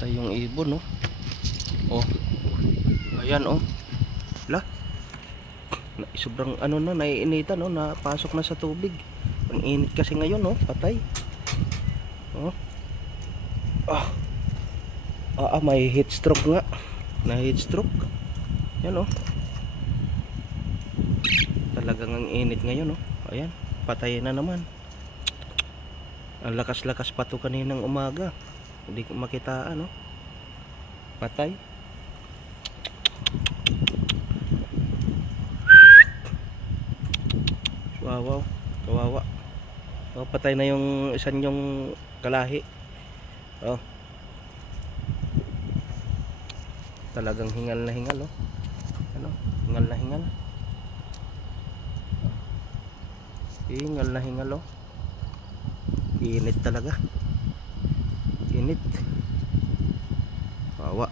Patay yung ibon, no? Oh. Ayan, oh. La. Sobrang ano na, naiinitan, no? Napasok na sa tubig. Ang init kasi ngayon, no? Patay. Oh. May heat stroke nga. Na heat stroke. Yan, oh. Talagang ang init ngayon, oh. Ayan, patay na naman. Ang lakas-lakas pa to kaninang umaga. Hindi ko makitaan, no? Patay. Wow, kawawa. Oh, patay na yung isang yung kalahi. Oh. Talagang hingal na hingal, oh. Ano? Hingal na hingal. Hingal na hingal, oh. Init talaga. Init. Kawawa.